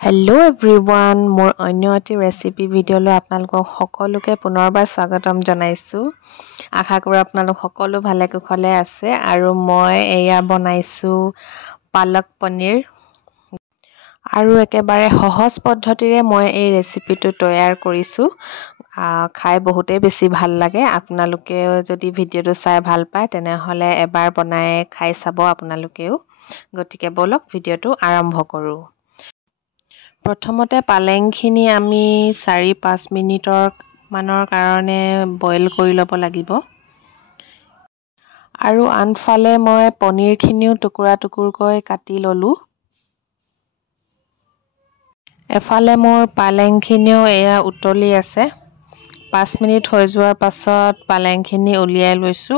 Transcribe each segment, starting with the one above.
Hello everyone, মোৰ অন্য এটি ৰেচিপি ভিডিঅ'লৈ আপোনালোকক সকলোকে পুনৰবাৰ স্বাগতম জনাইছো। আশা কৰোঁ আপোনালোক সকলো ভালে কুশলে আছে আৰু মই এয়া বনাইছো পালক পনীৰ। আৰু একেবাৰে সহজ পদ্ধতিৰে মই এই ৰেচিপিটো তৈয়াৰ কৰিছো। খাই বহুতেই বেছি ভাল লাগে। আপোনালোকে যদি ভিডিঅ'টো চাই ভাল পায় তেনেহলে এবাৰ বনাই খাই চাব আপোনালোকেও। গতিকে বলক ভিডিঅ'টো আৰম্ভ কৰোঁ। প্ৰথমতে পালেংখিনি আমি 4-5 মিনিটৰ মানৰ কাৰণে বইল কৰি ল'ব লাগিব। আৰু আনফালে মই পনীৰখিনিও টুকুৰা টুকুৰকৈ কাটি ল'লো। এফালে মোৰ পালেংখিনিও এয়া উতলি আছে। 5 মিনিট হৈ যোৱাৰ পাছত পালেংখিনি উলিয়াই লৈছো।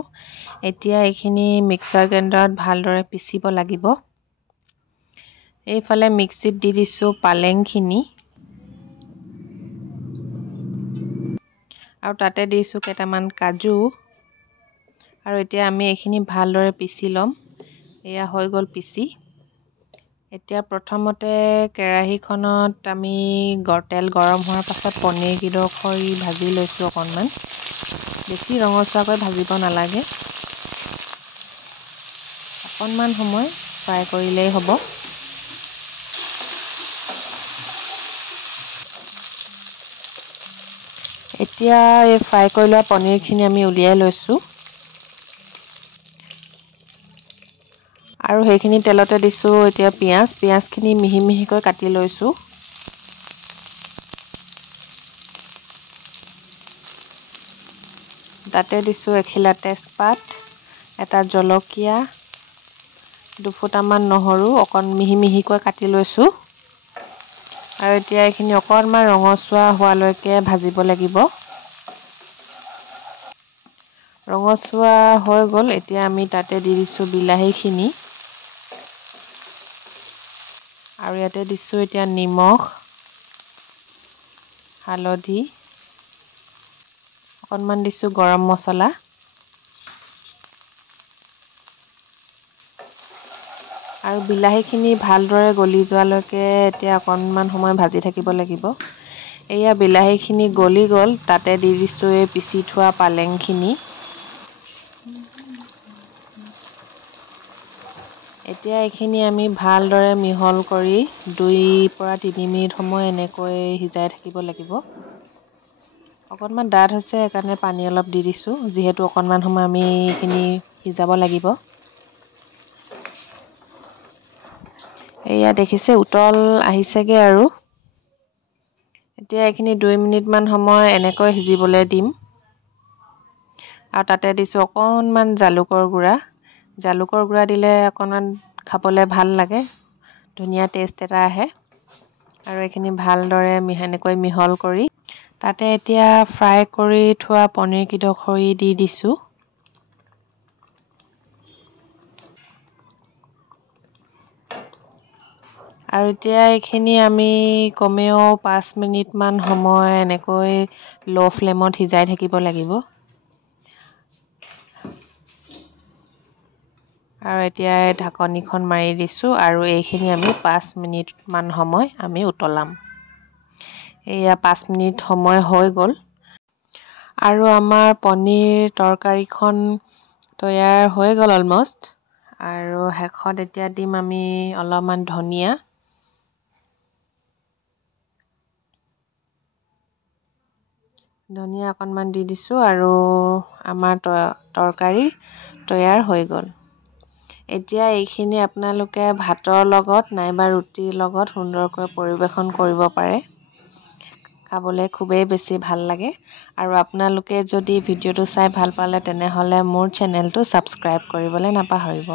এতিয়া এইখিনি মিক্সাৰ গ্ৰাইণ্ডাৰত ভালদৰে পিচিব লাগিব। এইফালে মিক্সিত দি দিছো পালেংখিনি আৰু তাতে দিছো কেইটামান কাজু আৰু এতিয়া আমি এইখিনি ভালদৰে পিচি লম। এয়া হৈ গ'ল পিচি। এতিয়া প্ৰথমতে কেৰাহীখনত আমি তেল গৰম হোৱাৰ পাছত পনীৰ কিডোখৰি ভাজি লৈছো অকণমান। বেছি ৰঙচুৱাকৈ ভাজিব নালাগে। অকণমান সময় ফ্ৰাই কৰিলেই হ'ব। এতিয়া এই ফ্ৰাই কৰি লোৱা পনীৰখিনি আমি উলিয়াই লৈছো। আৰু সেইখিনি তেলতে দিছো এতিয়া পিয়াজখিনি মিহি মিহিকৈ কাটি লৈছো। তাতে দিছো এখিলা তেজপাত, এটা জলকীয়া, 2 ফুটামান নহৰু অকণ মিহি মিহিকৈ কাটি লৈছো। আৰু এতিয়া এইখিনি অকণমান ৰঙচুৱা হোৱালৈকে ভাজিব লাগিব। ৰঙচুৱা হৈ গ'ল। এতিয়া আমি তাতে দি দিছো বিলাহীখিনি। আৰু ইয়াতে দিছো এতিয়া নিমখ, হালধি, অকণমান দিছো গৰম মছলা। আৰু বিলাহীখিনি ভালদৰে গলি যোৱালৈকে এতিয়া অকণমান সময় ভাজি থাকিব লাগিব। এয়া বিলাহীখিনি গলি গ'ল। তাতে দি দিছো এই পিচি থোৱা পালেংখিনি। এতিয়া এইখিনি আমি ভালদৰে মিহল কৰি 2-3 মিনিট সময় এনেকৈ সিজাই থাকিব লাগিব। অকণমান ডাঠ হৈছে সেইকাৰণে পানী অলপ দি দিছো, যিহেতু অকণমান সময় আমি এইখিনি সিজাব লাগিব। এয়া দেখিছে উতল আহিছেগে আৰু। এতিয়া এইখিনি 2 মিনিটমান সময় এনেকৈ সিজিবলৈ দিম। আৰু তাতে দিছো অকণমান জালুকৰ গুড়া। জালুকৰ গুড়া দিলে অকণমান খাবলৈ ভাল লাগে, ধুনীয়া টেষ্ট এটা আহে। আৰু এইখিনি ভালদৰে এনেকৈ মিহল কৰি তাতে এতিয়া ফ্ৰাই কৰি থোৱা পনীৰ কিডোখৰি দি দিছো। আৰু এতিয়া এইখিনি আমি কমেও 5 মিনিটমান সময় এনেকৈ লো ফ্লেমত সিজাই থাকিব লাগিব। আৰু এতিয়া ঢাকনিখন মাৰি দিছো আৰু এইখিনি আমি 5 মিনিটমান সময় আমি উতলাম। এয়া 5 মিনিট সময় হৈ গ'ল। আৰু আমাৰ পনীৰ তৰকাৰীখন তৈয়াৰ হৈ গ'ল অলমোষ্ট। আৰু শেষত এতিয়া দিম আমি অলপমান ধনিয়া। ধনিয়া অকণমান দি দিছো আৰু আমাৰ তৰকাৰী তৈয়াৰ হৈ গ'ল। এতিয়া এইখিনি আপোনালোকে ভাতৰ লগত নাইবা ৰুটিৰ লগত সুন্দৰকৈ পৰিৱেশন কৰিব পাৰে। খাবলৈ খুবেই বেছি ভাল লাগে। আৰু আপোনালোকে যদি ভিডিঅ'টো চাই ভাল পালে তেনেহলে মোৰ চেনেলটো ছাবস্ক্ৰাইব কৰিবলৈ নাপাহৰিব।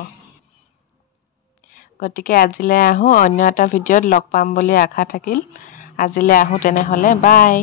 গতিকে আজিলৈ আহো, অন্য এটা ভিডিঅ'ত লগ পাম বুলি আশা থাকিল। আজিলৈ আহো তেনেহলে, বাই।